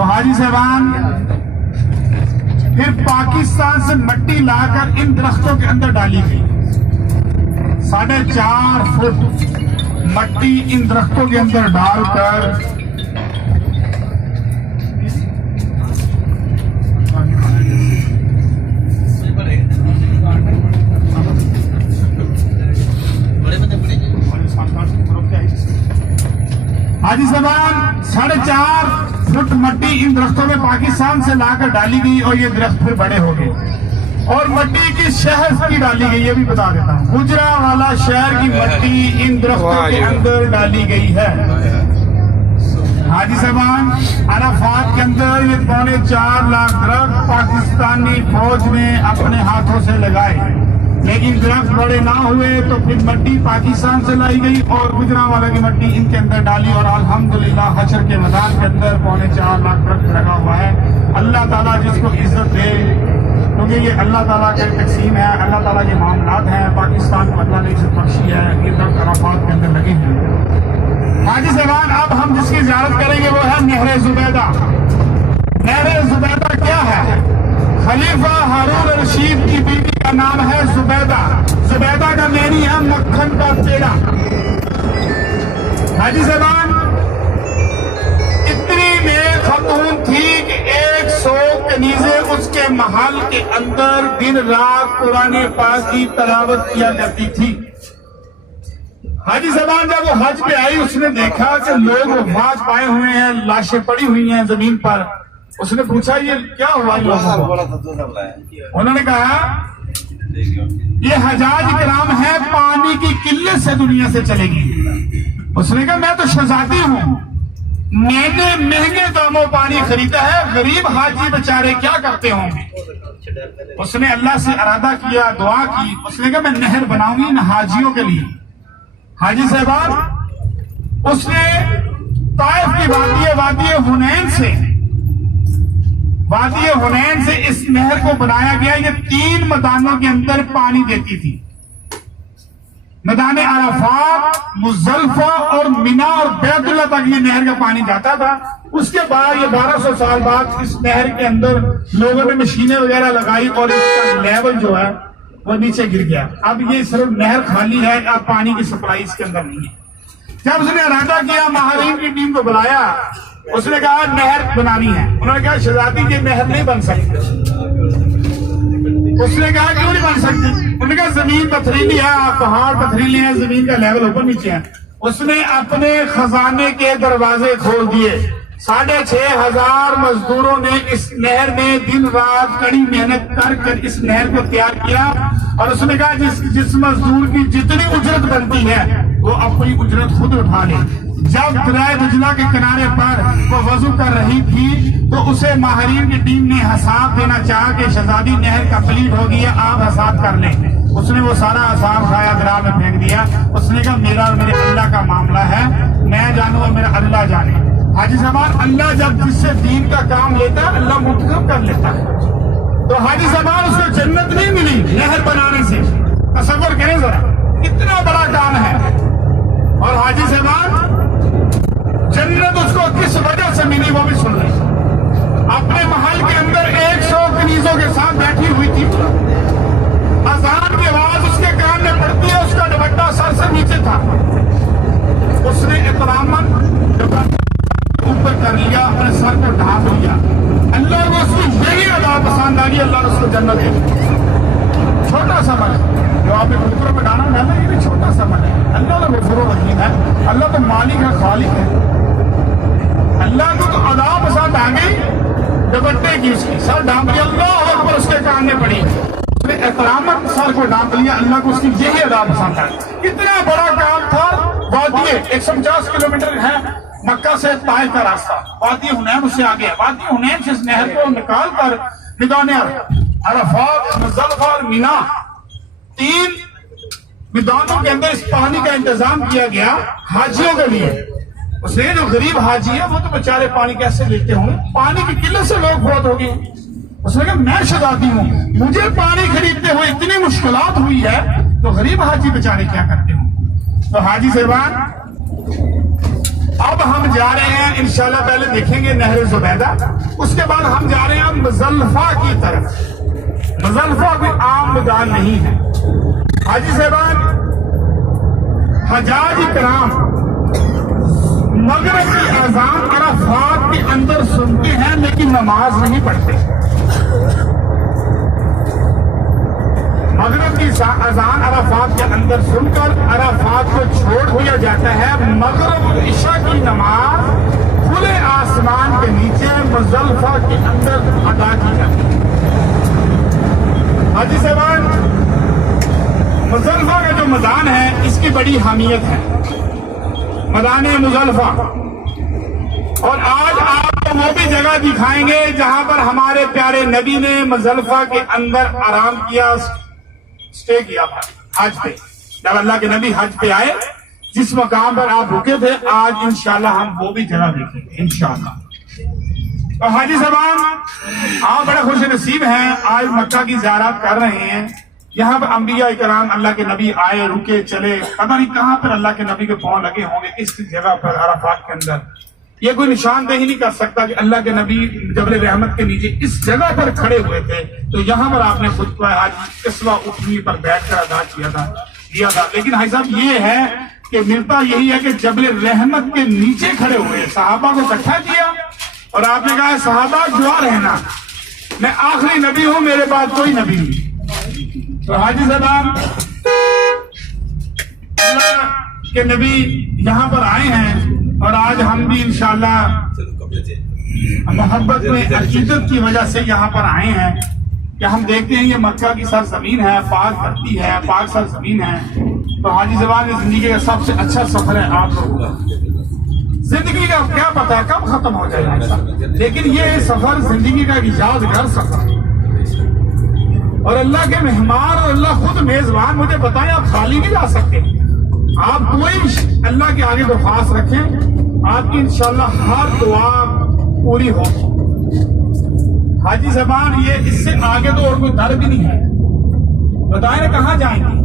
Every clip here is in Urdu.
تو حاجی صاحبان پھر پاکستان سے مٹی لا کر ان درختوں کے اندر ڈالی گئی. 4.5 فٹ مٹی ان درختوں کے اندر ڈال کر حاجی صاحبان 4.5 فٹ مٹی ان درختوں میں پاکستان سے لا کر ڈالی گئی اور یہ درخت پھر بڑے ہو گئے. اور مٹی کی شہر کی ڈالی گئی، یہ بھی بتا دیتا ہوں. گجرانوالہ شہر کی مٹی ان درختوں کے اندر ڈالی گئی ہے. حاجی صاحبان عرفات کے اندر یہ 4.25 لاکھ درخت پاکستانی فوج نے اپنے ہاتھوں سے لگائے، لیکن درخت بڑے نہ ہوئے تو پھر مٹی پاکستان سے لائی گئی اور گجرانوالہ کی مٹی ان کے اندر ڈالی اور الحمدللہ حشر کے میدان کے اندر 4.25 لاکھ درخت لگا ہوا ہے. اللہ تعالیٰ جس کو عزت دے، کیونکہ یہ اللہ تعالیٰ کے تقسیم ہے، اللہ تعالیٰ کے معاملات ہیں. پاکستان کو اللہ نے عزت بخشی ہے، یہ درخت عرفات کے اندر لگے ہیں. حاجی صاحبان اب ہم جس کی زیارت کریں گے وہ ہے نہر زبیدہ. نہر زبیدہ کیا ہے؟ خلیفہ ہارون رشید کی بیوی کا نام ہے زبیدہ. زبیدہ کا معنی ہے مکھن کا پیڑا. حاجی صاحبان اتنی نیک خاتون تھی کہ 100 کنیزیں اس کے محل کے اندر دن رات قرآن پاک کی تلاوت کیا کرتی تھی. حاجی صاحبان جب وہ حج پہ آئی اس نے دیکھا کہ لوگ وفات پائے ہوئے ہیں، لاشیں پڑی ہوئی ہیں زمین پر. اس نے پوچھا یہ کیا ہوا؟ انہوں نے کہا یہ حجاج کرام ہے، پانی کی قلت سے دنیا سے چلے گی. اس نے کہا میں تو شہزادی ہوں، میں نے مہنگے داموں پانی خریدا ہے، غریب حاجی بیچارے کیا کرتے ہوں گے. اس نے اللہ سے ارادہ کیا، دعا کی. اس نے کہا میں نہر بناؤں گی ان حاجیوں کے لیے. حاجی صاحبان اس نے طائف کی وادی حنین سے اس نہر کو بنایا گیا. یہ 3 میدانوں کے اندر پانی دیتی تھی. میدان عرفات، مزدلفہ اور مینا اور بیت اللہ تک یہ نہر کا پانی جاتا تھا. اس کے بعد یہ 1200 سال بعد اس نہر کے اندر لوگوں نے مشینیں وغیرہ لگائی اور اس کا لیول جو ہے وہ نیچے گر گیا. اب یہ صرف نہر خالی ہے، اب پانی کی سپلائی اس کے اندر نہیں ہے. جب اس نے ارادہ کیا، ماہرین کی ٹیم کو بلایا، اس نے کہا نہر بنانی ہے. انہوں نے کہا شہزادی کی نہر نہیں بن سکتی. اس نے کہا کیوں نہیں بن سکتی؟ انہوں نے کہا زمین پتھریلی ہے، پہاڑ پتھریلے ہیں، زمین کا لیول اوپر نیچے ہے. اس نے اپنے خزانے کے دروازے کھول دیے. 6500 مزدوروں نے اس نہر میں دن رات کڑی محنت کر اس نہر کو تیار کیا. اور اس نے کہا جس مزدور کی جتنی اجرت بنتی ہے وہ اپنی اجرت خود اٹھا لے. جب دریائے دجلہ کے کنارے پر وہ وضو کر رہی تھی تو اسے ماہرین کی ٹیم نے حساب دینا چاہا کہ شہزادی نہر کمپلیٹ ہوگی ہے، آپ حساب کر لیں. اس نے وہ سارا حساب کھایا، دریا میں پھینک دیا. اس نے کہا میرا اور میرے اللہ کا معاملہ ہے، میں جانوں اور میرا اللہ جانے. حاجی صاحب اللہ جب جس سے دین کا کام لیتا ہے اللہ منتخب کر لیتا ہے. تو حاجی صاحب اس کو جنت نہیں ملی نہر بنانے سے. تصور کریں ذرا کتنا بڑا کام ہے. اور حاجی صاحب جنت اس کو کس وجہ سے ملی وہ بھی سن لیں. اپنے محل کے اندر 100 کنیزوں کے ساتھ بیٹھی ہوئی تھی. اذان کی آواز اس کے کان میں پڑتی ہے، اس کا دوپٹہ سر سے نیچے تھا. اس نے احتراماً اوپر کر لیا، اپنے سر کو ڈھانپ لیا. اللہ کو اس کی یہی ادا پسند آ گئی، اللہ نے اس کو جنت دے دی. چھوٹا سا عمل جو آپ نے کبوتروں میں ڈانا ڈالا، یہ بھی چھوٹا سا عمل ہے. اللہ تو غفور و رحیم ہے، اللہ تو مالک ہے، خالق ہے. اللہ کو تو ادا پسند آ گئی، دوپٹے کی اس کی سر ڈھانپ لیا. اللہ اکبر اس کے کان میں پڑی، اس نے احتراماً سر کو ڈھانپ لیا. اللہ کو اس کی یہی ادا پسند آئی. کتنا بڑا کام تھا. وادی 150 کلومیٹر ہے مکہ سے طائف کا راستہ. وادی حنین اس سے آگے. وادی حنین سے اس نہر کو نکال کر میدان عرفات، مزدلفہ اور مینا 3 میدانوں کے اندر اس پانی کا انتظام کیا گیا حاجیوں کے لیے. اس نے جو غریب حاجی ہے وہ تو بیچارے پانی کیسے لیتے ہوں، پانی کی قلت سے لوگ فوت ہو گئے. اس نے کہا میں شہزادی ہوں، مجھے پانی خریدتے ہوئے اتنی مشکلات ہوئی ہے تو غریب حاجی بیچارے کیا کرتے ہوں. تو حاجی صاحبان اب اب ہم جا رہے ہیں انشاءاللہ، پہلے دیکھیں گے نہر زبیدہ، اس کے بعد ہم جا رہے ہیں مزدلفہ کی طرف۔ مزدلفہ کوئی عام میدان نہیں ہے۔ حاجی صاحبان، حجاج کرام مغرب کی اذان عرفات کے اندر سنتے ہیں لیکن نماز نہیں پڑھتے۔ مغرب کی اذان عرفات کے اندر سن کر عرفات کو چھوڑ دیا جاتا ہے۔ مغرب عشاء کی نماز کھلے آسمان کے نیچے مزدلفہ کے اندر ادا کی جاتی ہے۔ حاجی صاحبان، مزدلفہ کا جو میدان ہے اس کی بڑی اہمیت ہے، میدان مزدلفہ۔ اور آج آپ کو وہ بھی جگہ دکھائیں گے جہاں پر ہمارے پیارے نبی نے مزدلفہ کے اندر آرام کیا، اسٹے کیا تھا حج پہ۔ جب اللہ کے نبی حج پہ آئے، جس مقام پر آپ رکے تھے، آج انشاءاللہ ہم وہ بھی جگہ دیکھیں گے انشاءاللہ۔ تو حاجی صاحبان، آپ بڑے خوش نصیب ہیں، آج مکہ کی زیارت کر رہے ہیں۔ یہاں پر انبیاء کرام اللہ کے نبی آئے، رکے، چلے، پتہ نہیں کہاں پر اللہ کے نبی کے پاؤں لگے ہوں گے، اس جگہ پر عرفات کے اندر۔ یہ کوئی نشاندہی نہیں کر سکتا کہ اللہ کے نبی جبل رحمت کے نیچے اس جگہ پر کھڑے ہوئے تھے، تو یہاں پر آپ نے خطبہ حج قصوہ اٹھنی پر بیٹھ کر ادا دیا تھا۔ لیکن بھائی صاحب یہ ہے کہ ملتا یہی ہے کہ جبل رحمت کے نیچے کھڑے ہوئے صحابہ کو اکٹھا کیا اور آپ نے کہا صحابہ دعا رہنا، میں آخری نبی ہوں، میرے بعد کوئی نبی نہیں۔ تو حاجی صاحب، اللہ کے نبی یہاں پر آئے ہیں اور آج ہم بھی انشاءاللہ محبت میں عقیدت کی وجہ سے یہاں پر آئے ہیں کہ ہم دیکھتے ہیں یہ مکہ کی سرزمین ہے، پاک دھرتی ہے، پاک سرزمین ہے۔ تو حاجی زبان کی زندگی کا سب سے اچھا سفر ہے آپ لوگوں کا۔ زندگی کا کیا پتہ ہے کب ختم ہو جائے گا، لیکن یہ سفر زندگی کا ایک یادگار سفر ہے۔ اور اللہ کے مہمان اور اللہ خود میزبان، مجھے بتائیں آپ خالی نہیں جا سکتے۔ آپ کوئی اللہ کے آگے درخواست رکھیں، آپ کی انشاءاللہ ہر دعا پوری ہو۔ حاجی زبان، یہ اس سے آگے تو اور کوئی در بھی نہیں ہے، بتائیں نا کہاں جائیں گے؟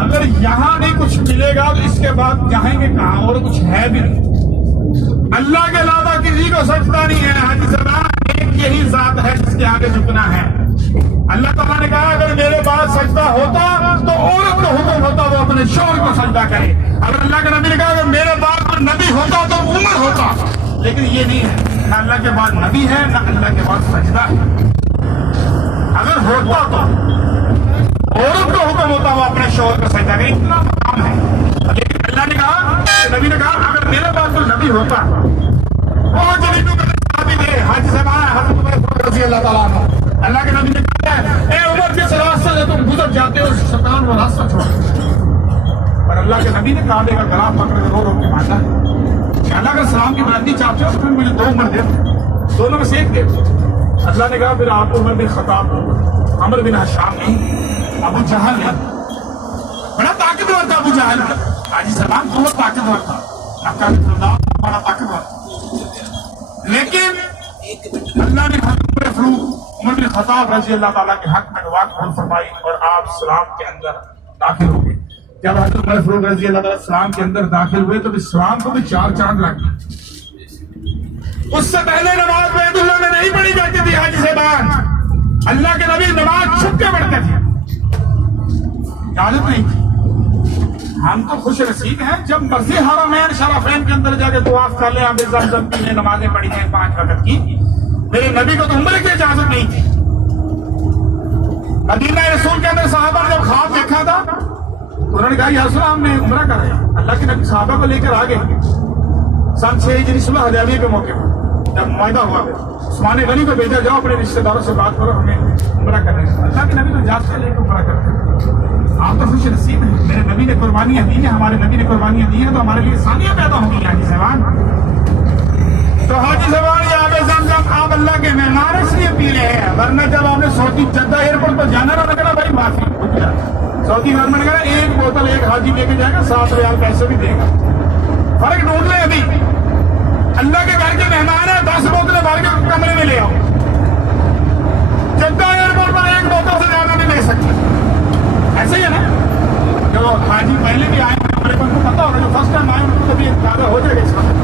اگر یہاں نہیں کچھ ملے گا تو اس کے بعد جائیں گے کہاں؟ اور کچھ ہے بھی نہیں۔ اللہ کے علاوہ کسی کو سجدہ نہیں ہے حاجی زبان، ایک یہی ذات ہے جس کے آگے جھکنا ہے۔ اللہ تعالیٰ نے کہا اگر میرے بعد سجدہ ہوتا تو عورت کو حکم ہوتا وہ اپنے شوہر کو سجدہ کرے۔ اگر اللہ کے نبی نے کہا اگر میرے بعد نبی ہوتا تو عمر ہوتا، لیکن یہ نہیں ہے، نہ اللہ کے بعد نبی ہے نہ اللہ کے بعد سجدہ ہے۔ اگر ہوتا تو عورت کو حکم ہوتا وہ اپنے شوہر کو سجدہ کرے، اتنا مقام ہے۔ لیکن اللہ نے کہا، نبی نے کہا اگر میرے بعد کوئی نبی ہوتا، وہ جلیلوں کا صحابی تھے حاجی صاحب حضرت عمر فاروق رضی اللہ تعالیٰ عنہ، اللہ کے نبی نے کہا اے عمر جس راستہ سے تم گزر جاتے ہو شیطان وہ راستہ چھوڑ، پر اللہ کے نبی نے کعبے کا گلا پکڑ کے رو رو کے مانگا کہ اللہ کا سلام کی بلندی چاہتے ہو تو پھر مجھے 2 عمر دے، دونوں میں سے ایک دے۔ اللہ نے کہا پھر آپ عمر بن خطاب ہو، عمر بن ہشام نہیں، ابو جہل ہے، بڑا طاقتور تھا ابو جہل۔ حاجی سلام بہت طاقتور تھا، بڑا طاقتور تھا، لیکن اللہ نے حضرت عمر بن خطاب رضی اللہ تعالیٰ کے حق میں دعا قبول فرمائی اور آپ اسلام کے اندر داخل ہو گئے۔ جب حضرت عمر فاروق رضی اللہ تعالیٰ اسلام کے اندر داخل ہوئے تو اسلام کو بھی 4 چاند لگ گئے۔ اس سے پہلے نماز بیت اللہ میں نہیں پڑھی جاتی تھی حاجی صاحبان، اللہ کے نبی نماز چھپ کے پڑھتے تھے، اجازت نہیں تھی۔ ہم تو خوش نصیب ہیں جب مرضی حرمین شرفین کے اندر جا کے دعا کر لیں، آپ زمزم پی لیں، نمازیں پڑھی جائیں 5 وقت کی۔ میرے نبی کو تو عمرے کی اجازت نہیں تھی۔ مدینہ رسول کے اندر صحابہ نے جب خواب دیکھا تھا انہوں نے کہا یا رسول اللہ ہم نے عمرہ کر رہے ہیں۔ اللہ کے نبی صحابہ کو لے کر آگے سن 6 ہجری صلح حدیبیہ کے موقع پر جب معاہدہ ہوا عثمان غنی کو بھیجا جاؤ اپنے رشتہ داروں سے بات کرو، ہمیں عمرہ کرنے۔ اللہ کے نبی تو جاتے لے کے عمرہ کرتے ہیں۔ آپ تو خوش نصیب ہیں، میرے نبی نے قربانیاں دی ہیں، ہمارے نبی نے قربانیاں دی ہیں تو ہمارے لیے ثانیہ پیدا ہوں گی حاجی صاحبان۔ تو حاجی صاحبان یہ آگے زمزم آپ اللہ کے مہمان اس لیے پی رہے ہیں، ورنہ جب آپ نے سعودی جدہ ایئرپورٹ پر جانا نہ لگنا بھائی معافی سعودی گورنمنٹ نے کہا 1 بوتل 1 حاجی لے کے جائے گا 7 ریال پیسے بھی دے گا۔ فرق ڈھونڈ لیں ابھی، اللہ کے گھر کے مہمان ہیں 10 بوتلیں بھر کے کمرے میں لے آؤ، جدہ ایئرپورٹ پر 1 بوتل سے زیادہ نہیں لے سکتے، ایسے ہی ہے نا۔ جو حاجی پہلے بھی آئے ہمارے کو پتا ہوگا، جو فرسٹ ٹائم آئے ان کو کبھی زیادہ ہو جائے گا اس وقت۔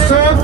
100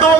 2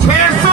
600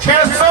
600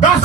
10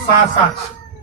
7-7,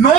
9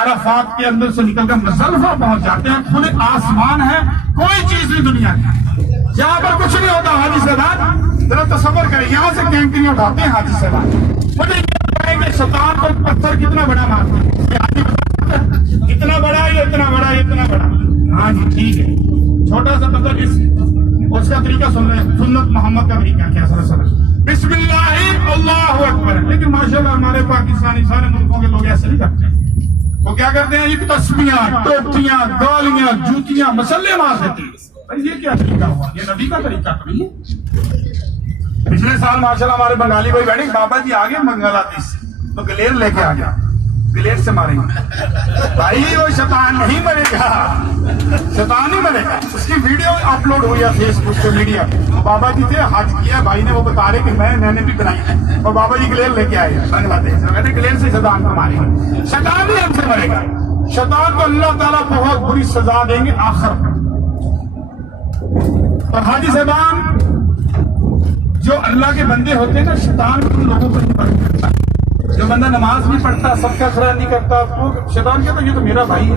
عرفات کے اندر سے نکل کر مزدلفہ پہنچ جاتے ہیں. کھلے آسمان ہے, کوئی چیز نہیں دنیا کی, یہاں پر کچھ نہیں ہوتا. حاجی صاحب ذرا تصور کریں, یہاں سے کینکریاں اٹھاتے ہیں حاجی صاحب. مجھے یہ بتائیں کہ شیطان کو پتھر کتنا بڑا مارتا ہے؟ اتنا بڑا یا اتنا بڑا یا اتنا بڑا؟ ہاں جی ٹھیک ہے, چھوٹا سا پتھر. اس کا طریقہ سن رہے ہیں, سنت محمد کا طریقہ کیا سر سر بسم اللہ اللہ اکبر. لیکن ماشاءاللہ ہمارے پاکستانی سارے ملکوں کے لوگ ایسے نہیں کرتے ہیں. وہ کیا کرتے ہیں, یہ تسبیحاں, ٹوپیاں, گالیاں, جوتیاں, مسلے مار دیتے ہیں. بھائی یہ کیا طریقہ ہوا؟ یہ نبی کا طریقہ تو نہیں ہے. پچھلے سال ماشاءاللہ ہمارے بنگالی بھائی بیٹھے, بابا جی آگے منگل سے تو گلیر لے کے آ گیا, گلیر سے ماریں گے. بھائی وہ شیطان نہیں مرے گا, شیطان نہیں مرے گا. اس کی ویڈیو اپلوڈ ہوئی ہے فیس بک پہ میڈیا. بابا جی تھے, حج کیا, بھائی نے وہ بتا رہے کہ میں نے بھی بنائی ہے, اور بابا جی گلیر لے کے آئے بنگلہ دیش سے. کہتے گلیر سے شیطان کو مارے گا. شیطان نہیں ہم سے مرے گا. شیطان کو اللہ تعالیٰ بہت بری سزا دیں گے آخر میں. اور حاجی صاحبان جو اللہ کے بندے ہوتے ہیں نا, شیطان ان لوگوں کو نہیں پڑھتا. جو بندہ نماز نہیں پڑھتا, سب کا خیال نہیں کرتا, وہ شیطان کہتا یہ تو میرا بھائی ہے.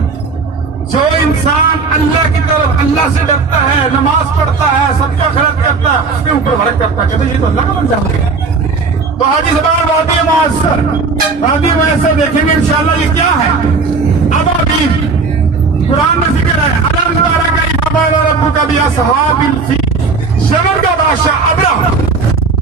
جو انسان اللہ کی طرف, اللہ سے ڈرتا ہے, نماز پڑھتا ہے, سب کا خیال کرتا ہے, اس کے اوپر فرق کرتا ہے, کہتے یہ تو اللہ کا بندہ ہے. تو حاجی صاحب وادی معاصر, وادی معاصر دیکھیں گے انشاءاللہ. یہ کیا ہے؟ ابابیل. قرآن میں ذکر ہے, الم تر کیف فعل ربک باصحاب الفیل. یمن کا بادشاہ ابرہہ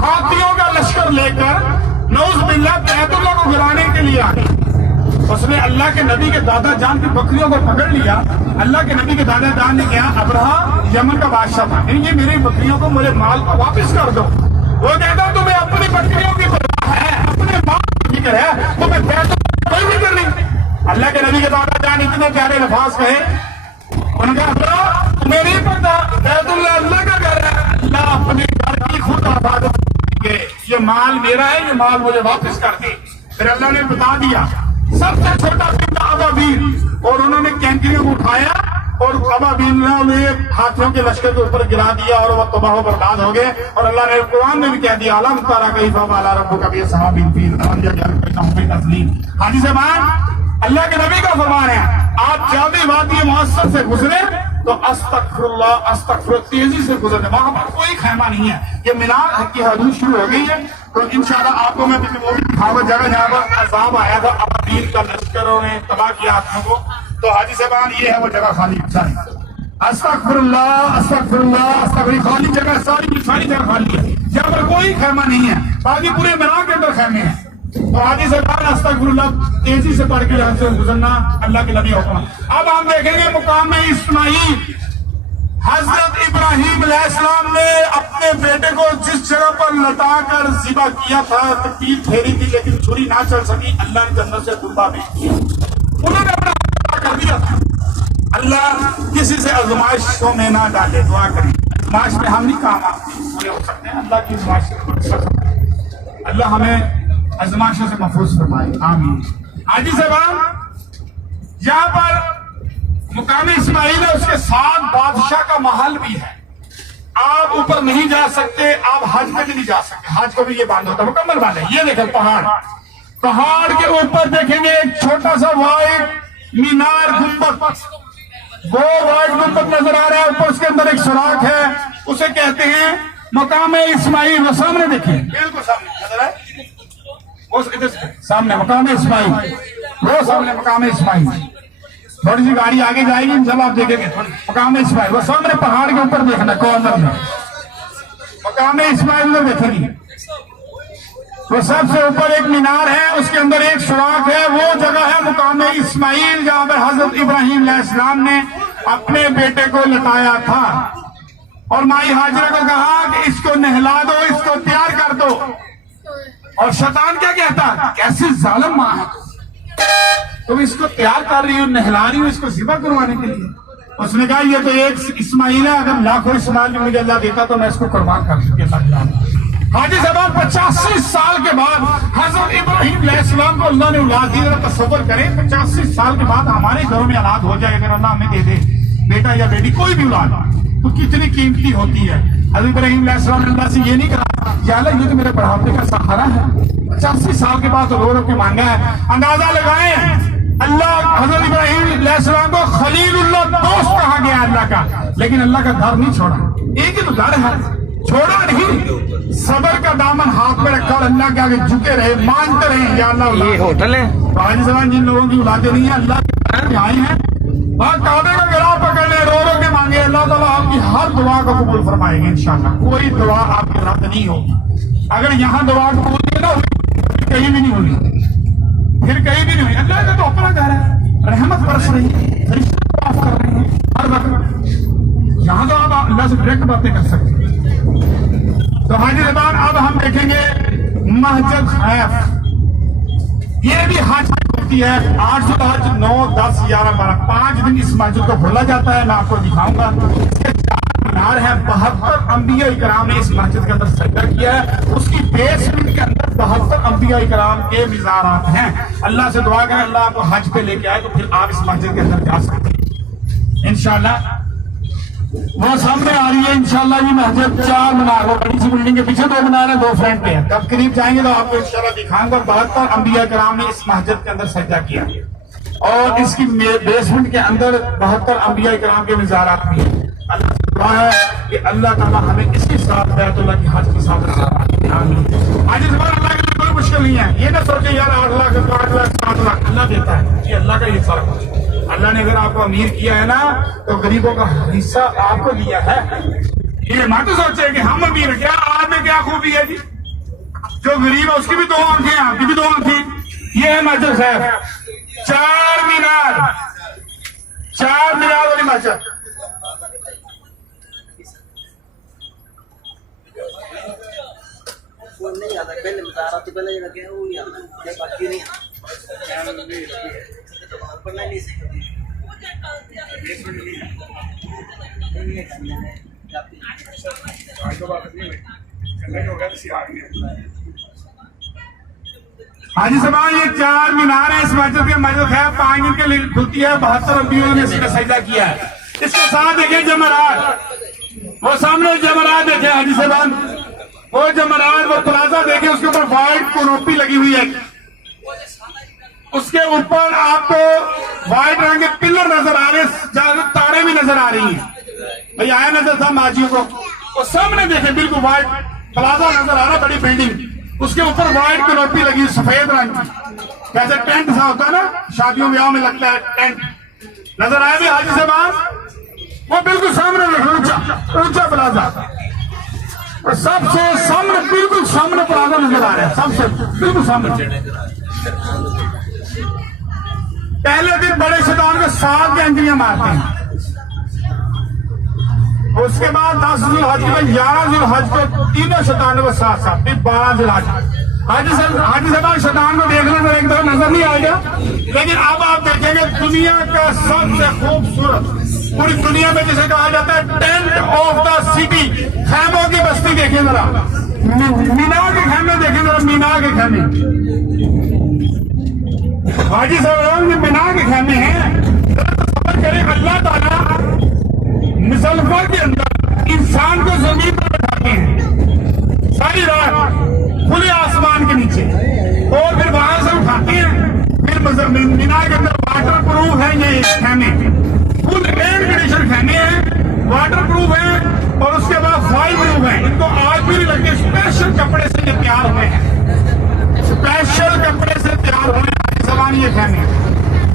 ہاتھیوں کا لشکر لے کر نعوذ باللہ بیت اللہ کو گرانے کے لیے آ گیا. اس نے اللہ کے نبی کے دادا جان کی بکریوں کو پکڑ لیا. اللہ کے نبی کے دادا جان نے کہا, ابرہہ یمن کا بادشاہ تھا, یہ میری بکریوں کو, میرے مال کو واپس کر دو. وہ کہتا تمہیں اپنی بکریوں کی پرواہ ہے, اپنے مال کی فکر ہے, تمہیں بیت اللہ کوئی فکر نہیں. اللہ کے نبی کے دادا جان اتنے پیارے الفاظ کہے, ان کا ابرہہ تمہیں نہیں پتا بیت اللہ اللہ کا گھر ہے, اللہ اپنے گھر کی خود حفاظت کرے. یہ مال میرا ہے, یہ مال مجھے واپس کر دے. پھر اللہ نے بتا دیا سب سے چھوٹا بیٹا ابابیل, اور انہوں نے کینکریوں کو اٹھایا اور ابابیل نے ہاتھیوں کے لشکر کے اوپر گرا دیا, اور وہ تباہ و برباد ہو گئے. اور اللہ نے قرآن میں بھی کہہ دیا, الم تر کیف فعل ربک باصحاب الفیل. حاجی صاحب اللہ کے نبی کا فرمان ہے, آپ جب بھی وادی معاصر سے گزرے تو استغفر اللہ استغفر, تیزی سے گزرنے. وہاں پر کوئی خیمہ نہیں ہے, یہ مینار کی حدود شروع ہو گئی ہے. تو انشاءاللہ آپ کو میں وہ بھی دکھاؤں جگہ جہاں پر عذاب آیا تھا, ابابیل کا لشکروں نے تباہ کیا ہاتھوں کو. تو حاجی صاحبان یہ ہے وہ جگہ خالی. استغفر اللہ استغفر اللہ استغفر, خالی جگہ, ساری جگہ خالی ہے, جہاں پر کوئی خیمہ نہیں ہے. باقی پورے مینار کے اندر خیمے ہیں. تو حاجی صاحبان استغفر اللہ تیزی سے پڑھ کے یہاں سے گزرنا اللہ کے نبی حکم. اب ہم دیکھیں گے مقام اسماعیل. حضرت ابراہیم علیہ السلام نے اپنے بیٹے کو جس جگہ پر لٹا کر ذبح کیا تھا, تیر پھیری تھی لیکن چھری نہ چل سکی, اللہ نے جنت سے دمبا بھیج دیا. انہوں نے اپنا کر دیا تھا. اللہ کسی سے آزمائشوں میں نہ ڈالے, دعا کریں. آزمائش میں ہم نہیں کام پورے ہو سکتے ہیں, اللہ کی آزمائش سے اللہ ہمیں آزمائشوں سے محفوظ فرمائے, آمین. حاجی صاحب یہاں پر مقام اسماعیل ہے, اس کے ساتھ بادشاہ کا محل بھی ہے. آپ اوپر نہیں جا سکتے, آپ حج پہ بھی نہیں جا سکتے, حج کو بھی یہ باندھ ہوتا ہے, مکمل باندھ ہے. یہ دیکھیں پہاڑ, پہاڑ کے اوپر دیکھیں گے ایک چھوٹا سا وائٹ مینار گنبد, وہ وائٹ گنبد نظر آ رہا ہے. اوپر اس کے اندر ایک سوراخ ہے, اسے کہتے ہیں مقام اسماعیل. وہ سامنے دیکھیں, بالکل سامنے نظر آئے, وہ سامنے مقام اسماعیل, وہ سامنے مقام اسماعیل. تھوڑی سی گاڑی آگے جائے گی جب آپ دیکھیں گے مقام اسماعیل. وہ سامنے پہاڑ کے اوپر دیکھنا, کارنر میں مقام اسماعیل میں دیکھیں گے. وہ سب سے اوپر ایک مینار ہے, اس کے اندر ایک سوراخ ہے, وہ جگہ ہے مقام اسماعیل, جہاں پر حضرت ابراہیم علیہ السلام نے اپنے بیٹے کو لٹایا تھا. اور مائی ہاجرہ کو کہا کہ اس کو نہلا دو, اس کو تیار کر دو. اور شیطان کیا کہتا, کیسے ظالم ماں ہے, تم اس کو تیار کر رہی ہو, نہلا رہی ہو اس کو ذبح کروانے کے لیے. اس نے کہا یہ تو ایک اسماعیل ہے, اگر لاکھوں اسماعیل جو مجھے اللہ دیتا تو میں اس کو قربان کر سکتا. حاجی صاحب 85 سال کے بعد حضرت ابراہیم علیہ السلام کو اللہ نے اولاد دی. تصور کریں 85 سال کے بعد ہمارے گھروں میں اولاد ہو جائے, اگر اللہ ہمیں دے دے بیٹا یا بیٹی, کوئی بھی اولاد, تو کتنی قیمتی ہوتی ہے. حضرت ابراہیم علیہ السلام نے اللہ سے یہ نہیں کہا یا اللہ یہ تو میرے بڑھاپے کا سہارا ہے, 85 سال کے بعد رو رو کے مانگا ہے. اندازہ لگائیں اللہ حضرت ابراہیم علیہ السلام کو خلیل اللہ دوست کہا گیا اللہ کا، لیکن اللہ کا در نہیں چھوڑا. ایک ہی تو در ہے، چھوڑا نہیں. صبر کا دامن ہاتھ میں رکھا اور اللہ کے آگے جھکے رہے، مانگتے رہے یا اللہ. یہ ہوٹل ہے. حاجی صاحب جن لوگوں کی اولادیں نہیں ہیں اللہ کے آئے ہیں اور کعبے کا گراہ پکڑ لے، رو رو کے مانگے، اللہ تعالیٰ آپ کی ہر دعا کو قبول فرمائے گا انشاءاللہ. کوئی دعا آپ کی رد نہیں ہوگی. اگر یہاں دعا قبول نہ ہوئی کہیں بھی نہیں ہوگی، پھر کہیں بھی نہیں ہوئی. اللہ کا تو اپنا گھر ہے، رحمت برس رہی ہے، فرشتے معاف کر رہے ہیں ہر وقت. یہاں تو آپ اللہ سے ڈائریکٹ باتیں کر سکتے ہیں. تو حاجی زبان اب ہم دیکھیں گے مسجد خیف. یہ بھی حج ہوتی ہے 8 ذو الحج 9 10 11 12 5 دن اس مسجد کو کھولا جاتا ہے. میں آپ کو دکھاؤں گا. اس کے 4 مینار ہیں. 72 انبیاء اکرام نے اس مسجد کے اندر سجدہ کیا ہے. اس کی بیسمنٹ کے اندر 72 انبیاء اکرام کے مزارات ہیں. اللہ سے دعا کریں اللہ آپ کو حج پہ لے کے آئے تو پھر آپ اس مسجد کے اندر جا سکتے ہیں انشاءاللہ. وہ سامنے آ رہی ہے انشاءاللہ یہ مسجد 4 مینار. وہ بڑی سی بلڈنگ کے پیچھے 2 مینار ہیں، 2 فرنٹ پہ ہیں. جب قریب جائیں گے تو آپ کو انشاءاللہ دکھاؤں گا. 72 انبیاء کرام نے اس مسجد کے اندر سجدہ کیا اور اس کی بیسمنٹ کے اندر 72 انبیاء کرام کے مزارات بھی ہیں. اللہ سے دعا ہے کہ اللہ تعالیٰ ہمیں اسی ساتھ بیت اللہ کی حج کی سعادت آج اس بار اللہ کے لیے کوئی مشکل نہیں ہے. یہ نہ سوچے یار 8 لاکھ 5 لاکھ 7 لاکھ اللہ دیتا ہے. یہ اللہ کا یہ سارا کچھ. اللہ نے اگر آپ کو امیر کیا ہے نا تو غریبوں کا حصہ آپ کو دیا ہے. یہ مت سوچے کہ ہم امیر ہیں. کیا آپ میں کیا خوبی ہے جی؟ جو غریب ہے اس کی بھی 2 آنکھیں ہیں، آپ کی بھی 2 آنکھیں. یہ ہے مسجد خیر. 4 مینار والی مسجد. نہیں آتا پہلے بتا رہا تو پہلے لگے وہی آتا باقی نہیں حاجی صاحب یہ 4 مینار ہے اس مسجد کے. مسجد ہے 5 دن کے لیے کھلتی ہے. 72 انبیاء نے اس کا سجدہ کیا ہے. اس کے ساتھ دیکھیں جمرات. وہ سامنے جمرات دیکھیں حاجی صاحب. وہ جمرات وہ پلازا دیکھیں اس کے اوپر وائٹ کنوپی لگی ہوئی ہے. اس کے اوپر آپ کو وائٹ رنگ کے پلر نظر آ رہے ہیں، تارے بھی نظر آ رہی ہیں. بھائی آیا نظر تھا ماجیوں کو. وہ سامنے دیکھیں بالکل وائٹ پلازا نظر آ رہا ہے، بڑی بلڈنگ. اس کے اوپر وائٹ کنوپی لگی سفید رنگ کی، جیسے ٹینٹ سا ہوتا ہے نا شادیوں بیاہوں میں لگتا ہے ٹینٹ. نظر آیا بھی حاجی صاحب؟ وہ بالکل سامنے اونچا پلازا اور سب سے سامنے بالکل سامنے پلازا نظر آ رہا ہے. سب سے بالکل سامنے. پہلے دن بڑے شیطان کے 7 کے انٹریاں مارتے ہیں. اس کے بعد 10 ذو الحج کے بعد 11 ذو الحج کو تینوں شیطانوں کو ساتھ پھر 12 ذو الحج. حاجی صاحب شیطان کو دیکھنے میں ایک دفعہ نظر نہیں آئے گا، لیکن اب آپ دیکھیں گے دنیا کا سب سے خوبصورت پوری دنیا میں جسے کہا جاتا ہے ٹینٹ آف دا سٹی، خیموں کی بستی. دیکھیں ذرا مینا کے خیمے دیکھیں ذرا. مینا کے خیمے حاجی صاحب یہ مینا کے خیمے ہیں. اللہ تعالیٰ مزدلفہ کے اندر انسان کو زمین پر بٹھاتے ہیں ساری رات کھلے آسمان کے نیچے اور پھر وہاں سے اٹھاتے ہیں. پھر مینا کے اندر واٹر پروف ہے یہ خیمے، فل ایئر کنڈیشن خیمے ہیں، واٹر پروف ہیں اور اس کے بعد فائر پروف ہیں. ان کو آج بھی نہیں لگتے. اسپیشل کپڑے سے یہ تیار ہوئے ہیں، اسپیشل کپڑے سے تیار ہوئے ہیں. زبان یہ خیمے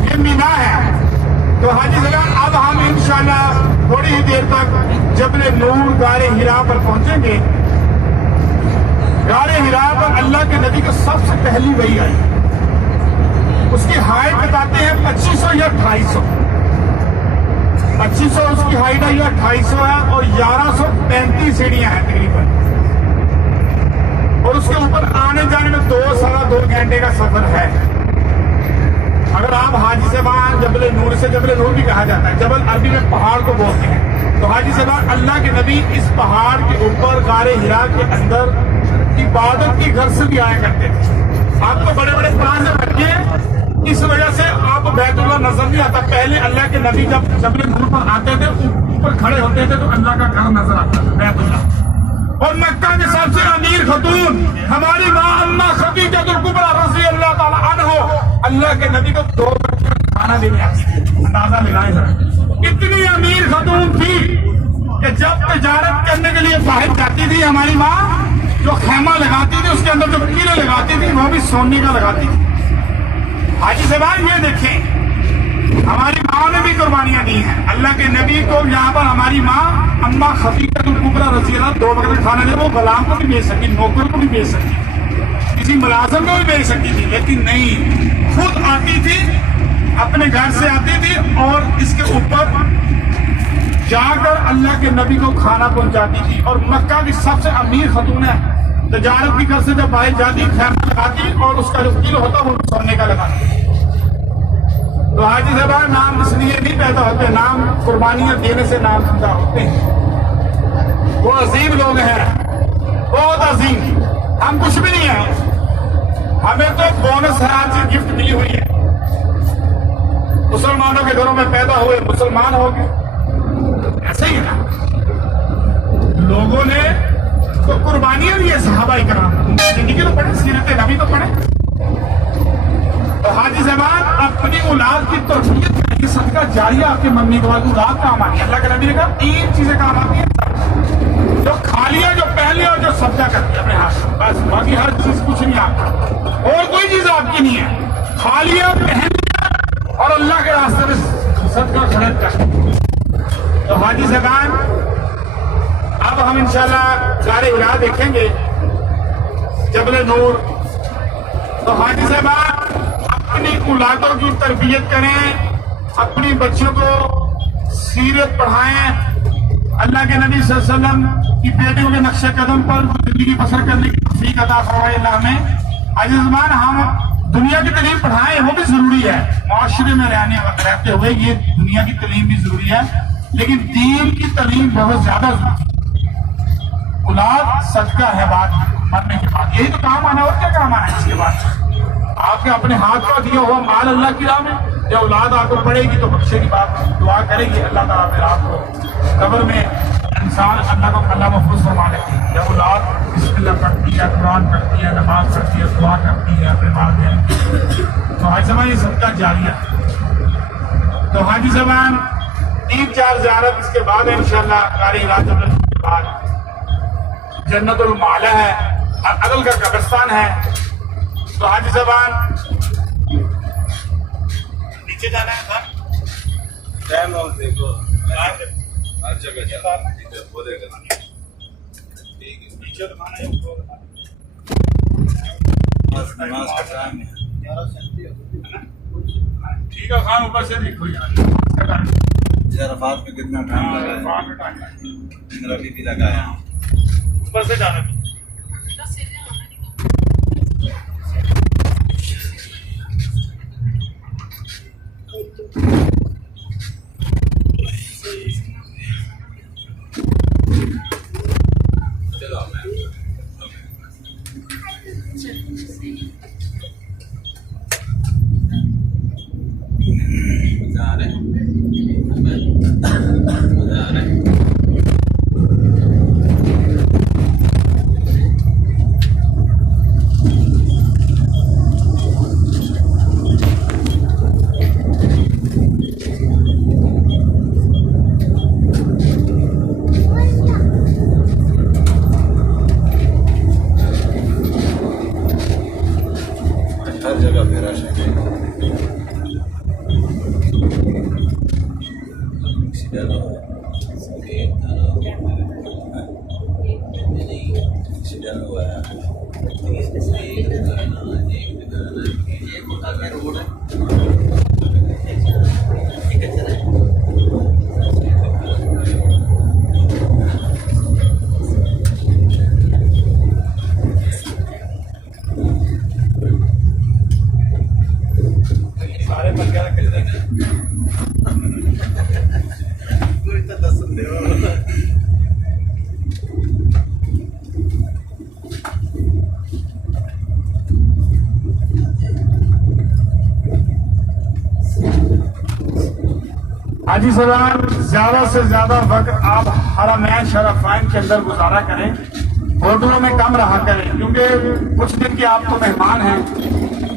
یہ مینا ہے. تو حاجی زبان اب ہم انشاءاللہ تھوڑی ہی دیر تک جبل نور غار حرا پر پہنچیں گے. غار حرا پر اللہ کے نبی کو سب سے پہلی وحی آئی. اس کی ہائٹ بتاتے ہیں 2500 یا 2800. 2500 اس کی ہائٹ ہے یا 2800 ہے اور 1135 سیڑھیاں ہیں تقریباً. اور اس کے اوپر آنے جانے میں 2 گھنٹے کا سفر ہے. اگر آپ حاجی صاحب جبل نور سے، جبل نور بھی کہا جاتا ہے، جبل عربی میں پہاڑ کو بولتے ہیں. تو حاجی صاحب اللہ کے نبی اس پہاڑ کے اوپر غار حرا کے اندر عبادت کی غرض سے بھی آیا کرتے تھے. آپ کو بڑے بڑے پلان سے بچے اس وجہ سے آپ بیت اللہ نظر نہیں آتا. پہلے اللہ کے نبی جب جبل نور پر آتے تھے اوپر کھڑے ہوتے تھے تو اللہ کا گھر نظر آتا تھا بیت اللہ. اور مکہ کے سب سے امیر خاتون ہماری ماں اماں خدیجہ الکبریٰ رضی اللہ تعالی عنہ، اللہ کے نبی کو 2 بچے کھانا دینے آتی تھی. اندازہ لگائیں ذرا اتنی امیر خاتون تھی کہ جب تجارت کرنے کے لیے باہر جاتی تھی ہماری ماں جو خیمہ لگاتی تھی اس کے اندر جو پیلے لگاتی تھی وہ بھی سونے کا لگاتی تھی. حاجی صاحب یہ دیکھیں ہماری ماں نے بھی قربانیاں دی ہیں. اللہ کے نبی کو یہاں پر ہماری ماں اما خفیقہ الکبریٰ رضی اللہ 2 وقت کھانا دے وہ غلام کو بھی بیچ سکتی, نوکر کو بھی بیچ سکتی, کسی ملازم کو بھی بیچ سکتی تھی, لیکن نہیں خود آتی تھی اپنے گھر سے آتی تھی اور اس کے اوپر جا کر اللہ کے نبی کو کھانا پہنچاتی تھی. اور مکہ کی سب سے امیر خاتون ہے, تجارت کی گھر سے جب باہر جاتی خیمہ لگاتی اور اس کا جو کلو ہوتا وہ سونے کا لگاتی. تو حاجی صاحب نام اس لیے نہیں پیدا ہوتے, نام قربانیاں دینے سے نام پیدا ہوتے ہیں. وہ عظیم لوگ ہیں, بہت عظیم. ہم کچھ بھی نہیں ہیں, ہمیں تو بونس ہے آج گفٹ ملی ہوئی ہے. مسلمانوں کے گھروں میں پیدا ہوئے مسلمان ہو گئے, ایسے ہی ہے نا. لوگوں نے تو قربانیاں دی ہے صحابہ کرام, زندگی تو پڑھے, سیرت نبی تو پڑھے. تو حاجی زمان اپنی اولاد کی تربیت کریں گے, صدقہ جاریہ آپ کے مرنے کے بعد اولاد کام آتی ہے. اللہ کے نبی نے کہا 3 چیزیں کام آتی ہیں, جو کھا لیا, جو پہن لیا اور جو صدقہ کر دیا اپنے ہاتھ سے, بس باقی ہر چیز کچھ نہیں آپ کا, اور کوئی چیز آپ کی نہیں ہے. کھا لیا, پہن لیا اور اللہ کے راستے میں صدقہ خرچ کر. تو حاجی زمان اب ہم انشاءاللہ غار حرا دیکھیں گے, جبل نور. تو حاجی صاحب اپنی اولادوں کی تربیت کریں, اپنی بچوں کو سیرت پڑھائیں, اللہ کے نبی صلی اللہ علیہ وسلم کی بیٹیوں کے نقش قدم پر زندگی بسر کرنے کی توفیق عطا فرمائے اللہ ہمیں. حاجی زمان ہم دنیا کی تعلیم پڑھائیں, وہ بھی ضروری ہے, معاشرے میں رہتے ہوئے یہ دنیا کی تعلیم بھی ضروری ہے, لیکن دین کی تعلیم بہت زیادہ ضروری ہے. اولاد صدقہ ہے بعد مرنے کے بعد, یہی تو کام آنا, اور کیا کام آنا ہے اس کے بعد. آپ کے اپنے ہاتھ کا دیا ہوا مال اللہ کی راہ میں, جب اولاد آپ کو پڑے گی تو بخشے کی بات دعا کرے گی اللہ تعالیٰ پھر آپ کو قبر میں انسان اللہ کو اللہ محفوظ فرما لیتی ہے. جب اولاد بسم اللہ پڑھتی ہے, قرآن پڑھتی ہے, نماز پڑھتی ہے, دعا کرتی ہے اپنے والدین کی, تو حاجی صاحب یہ صدقہ جاریہ. تو حاجی صاحب 3-4 زیارت اس کے بعد انشاءاللہ غار حرا جبل کے بعد جنت المعلی ہے, عدل کا قبرستان ہے. تو حاجی صاحب نیچے جانا ہے سر, ٹائم اور دیکھو ہر جگہ جانا بولے گا نیچے دکھانا ہے, نماز کا ٹائم ہے. ٹھیک ہے خان اوپر سے دیکھو یار عرفات میں کتنا ٹائم لگا ہے, رفیع بھی لگایا اوپر سے جانا. ہر جگہ پہ رش ہے. سارے بن گیا حاجی صاحب زیادہ سے زیادہ وقت آپ حرمین شرفین کے اندر گزارا کریں, ہوٹلوں میں کم رہا کریں, کیونکہ کچھ دن کے آپ تو مہمان ہیں,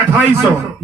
2800,